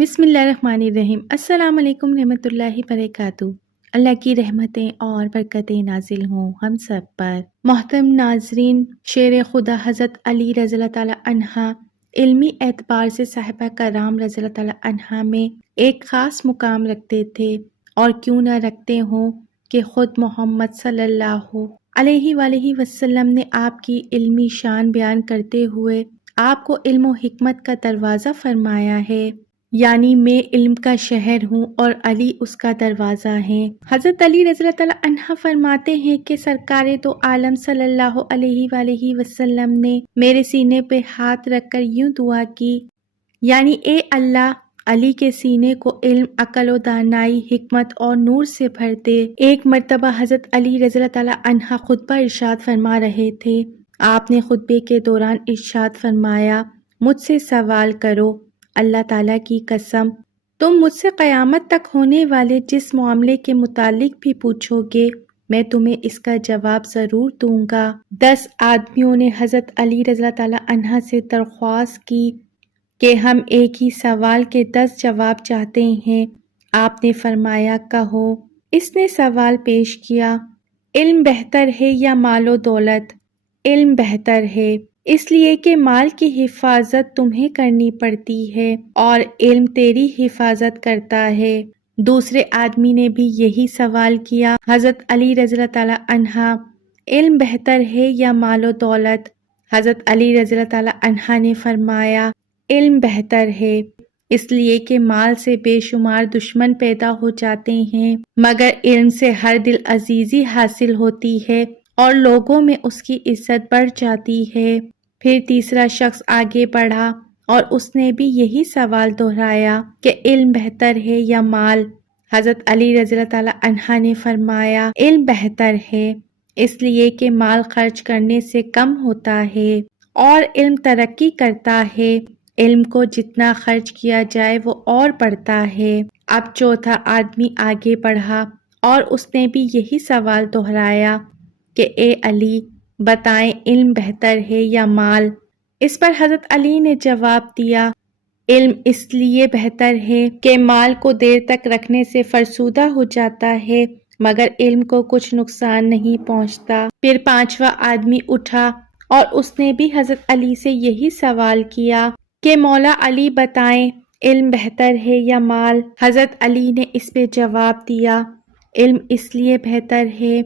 بسم اللہ الرحمن الرحیم۔ السلام علیکم رحمۃ اللہ وبرکاتہ۔ اللہ کی رحمتیں اور برکتیں نازل ہوں ہم سب پر۔ محترم ناظرین، شیر خدا حضرت علی رضی اللہ تعالیٰ عنہ علمی اعتبار سے صحابہ کرام رضی اللہ تعالیٰ عنہ میں ایک خاص مقام رکھتے تھے، اور کیوں نہ رکھتے ہوں کہ خود محمد صلی اللہ علیہ وآلہ وسلم نے آپ کی علمی شان بیان کرتے ہوئے آپ کو علم و حکمت کا دروازہ فرمایا ہے، یعنی میں علم کا شہر ہوں اور علی اس کا دروازہ ہے۔ حضرت علی رضی اللہ تعالیٰ عنہ فرماتے ہیں کہ سرکار دو عالم صلی اللہ علیہ وآلہ وسلم نے میرے سینے پہ ہاتھ رکھ کر یوں دعا کی، یعنی اے اللہ، علی کے سینے کو علم، عقل و دانائی، حکمت اور نور سے بھر دے۔ ایک مرتبہ حضرت علی رضی اللہ تعالیٰ عنہ خطبہ ارشاد فرما رہے تھے۔ آپ نے خطبے کے دوران ارشاد فرمایا، مجھ سے سوال کرو، اللہ تعالیٰ کی قسم تم مجھ سے قیامت تک ہونے والے جس معاملے کے متعلق بھی پوچھو گے میں تمہیں اس کا جواب ضرور دوں گا۔ 10 آدمیوں نے حضرت علی رضی اللہ تعالیٰ عنہ سے درخواست کی کہ ہم ایک ہی سوال کے 10 جواب چاہتے ہیں۔ آپ نے فرمایا، کہو۔ اس نے سوال پیش کیا، علم بہتر ہے یا مال و دولت؟ علم بہتر ہے، اس لیے کہ مال کی حفاظت تمہیں کرنی پڑتی ہے اور علم تیری حفاظت کرتا ہے۔ دوسرے آدمی نے بھی یہی سوال کیا، حضرت علی رضی اللہ تعالیٰ عنہ، علم بہتر ہے یا مال و دولت؟ حضرت علی رضی اللہ تعالیٰ عنہ نے فرمایا، علم بہتر ہے، اس لیے کہ مال سے بے شمار دشمن پیدا ہو جاتے ہیں، مگر علم سے ہر دل عزیزی حاصل ہوتی ہے اور لوگوں میں اس کی عزت بڑھ جاتی ہے۔ پھر تیسرا شخص آگے بڑھا اور اس نے بھی یہی سوال دہرایا کہ علم بہتر ہے یا مال؟ حضرت علی رضی اللہ تعالیٰ عنہ نے فرمایا، علم بہتر ہے، اس لیے کہ مال خرچ کرنے سے کم ہوتا ہے اور علم ترقی کرتا ہے، علم کو جتنا خرچ کیا جائے وہ اور بڑھتا ہے۔ اب چوتھا آدمی آگے بڑھا اور اس نے بھی یہی سوال دہرایا کہ اے علی، بتائیں علم بہتر ہے یا مال؟ اس پر حضرت علی نے جواب دیا، علم اس لیے بہتر ہے کہ مال کو دیر تک رکھنے سے فرسودہ ہو جاتا ہے، مگر علم کو کچھ نقصان نہیں پہنچتا۔ پھر پانچواں آدمی اٹھا اور اس نے بھی حضرت علی سے یہی سوال کیا کہ مولا علی بتائیں علم بہتر ہے یا مال؟ حضرت علی نے اس پہ جواب دیا، علم اس لیے بہتر ہے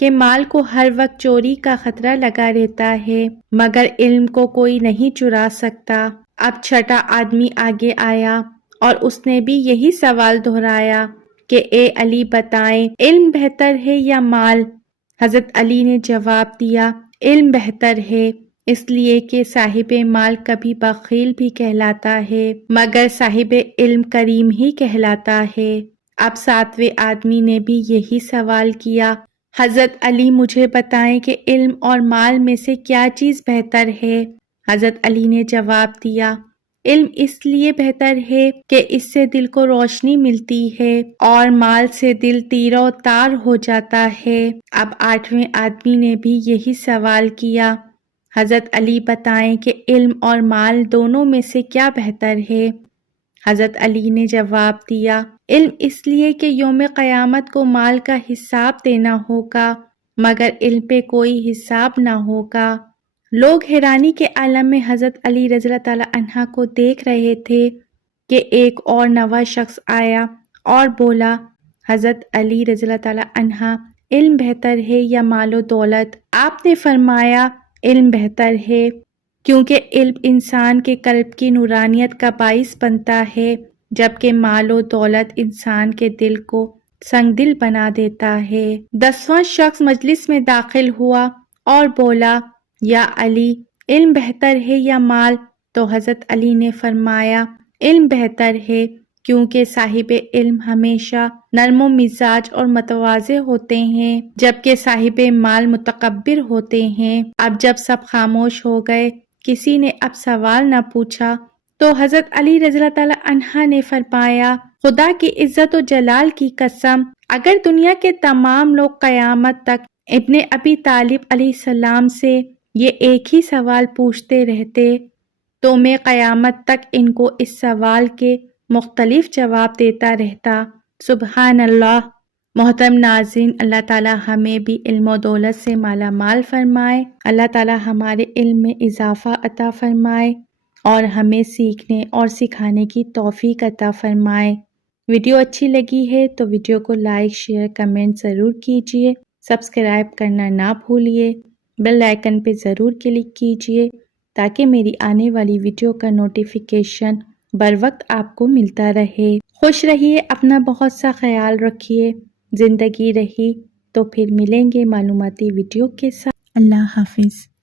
کہ مال کو ہر وقت چوری کا خطرہ لگا رہتا ہے، مگر علم کو کوئی نہیں چرا سکتا۔ اب چھٹا آدمی آگے آیا اور اس نے بھی یہی سوال دہرایا کہ اے علی بتائیں علم بہتر ہے یا مال؟ حضرت علی نے جواب دیا، علم بہتر ہے، اس لیے کہ صاحب مال کبھی بخیل بھی کہلاتا ہے مگر صاحب علم کریم ہی کہلاتا ہے۔ اب ساتویں آدمی نے بھی یہی سوال کیا، حضرت علی مجھے بتائیں کہ علم اور مال میں سے کیا چیز بہتر ہے؟ حضرت علی نے جواب دیا، علم اس لیے بہتر ہے کہ اس سے دل کو روشنی ملتی ہے اور مال سے دل تیر و تار ہو جاتا ہے۔ اب آٹھویں آدمی نے بھی یہی سوال کیا، حضرت علی بتائیں کہ علم اور مال دونوں میں سے کیا بہتر ہے؟ حضرت علی نے جواب دیا، علم اس لیے کہ یوم قیامت کو مال کا حساب دینا ہوگا مگر علم پہ کوئی حساب نہ ہوگا۔ لوگ حیرانی کے عالم میں حضرت علی رضی اللہ تعالیٰ عنہ کو دیکھ رہے تھے کہ ایک اور نواں شخص آیا اور بولا، حضرت علی رضی اللہ تعالیٰ عنہ، علم بہتر ہے یا مال و دولت؟ آپ نے فرمایا، علم بہتر ہے، کیونکہ علم انسان کے قلب کی نورانیت کا باعث بنتا ہے، جبکہ مال و دولت انسان کے دل کو سنگ دل بنا دیتا ہے۔ 10واں شخص مجلس میں داخل ہوا اور بولا، یا علی، علم بہتر ہے یا مال؟ تو حضرت علی نے فرمایا، علم بہتر ہے، کیونکہ صاحب علم ہمیشہ نرم و مزاج اور متواضع ہوتے ہیں، جبکہ صاحب مال متکبر ہوتے ہیں۔ اب جب سب خاموش ہو گئے، کسی نے اب سوال نہ پوچھا، تو حضرت علی رضی اللہ تعالیٰ عنہ نے فرمایا، خدا کی عزت و جلال کی قسم، اگر دنیا کے تمام لوگ قیامت تک ابن ابی طالب علیہ السلام سے یہ ایک ہی سوال پوچھتے رہتے تو میں قیامت تک ان کو اس سوال کے مختلف جواب دیتا رہتا۔ سبحان اللہ۔ محترم ناظرین، اللہ تعالی ہمیں بھی علم و دولت سے مالا مال فرمائے، اللہ تعالی ہمارے علم میں اضافہ عطا فرمائے اور ہمیں سیکھنے اور سکھانے کی توفیق عطا فرمائے۔ ویڈیو اچھی لگی ہے تو ویڈیو کو لائک، شیئر، کمنٹ ضرور کیجیے، سبسکرائب کرنا نہ بھولیے، بیل آئیکن پہ ضرور کلک کیجیے تاکہ میری آنے والی ویڈیو کا نوٹیفیکیشن بر وقت آپ کو ملتا رہے۔ خوش رہیے، اپنا بہت سا خیال رکھیے۔ زندگی رہی تو پھر ملیں گے معلوماتی ویڈیو کے ساتھ۔ اللہ حافظ۔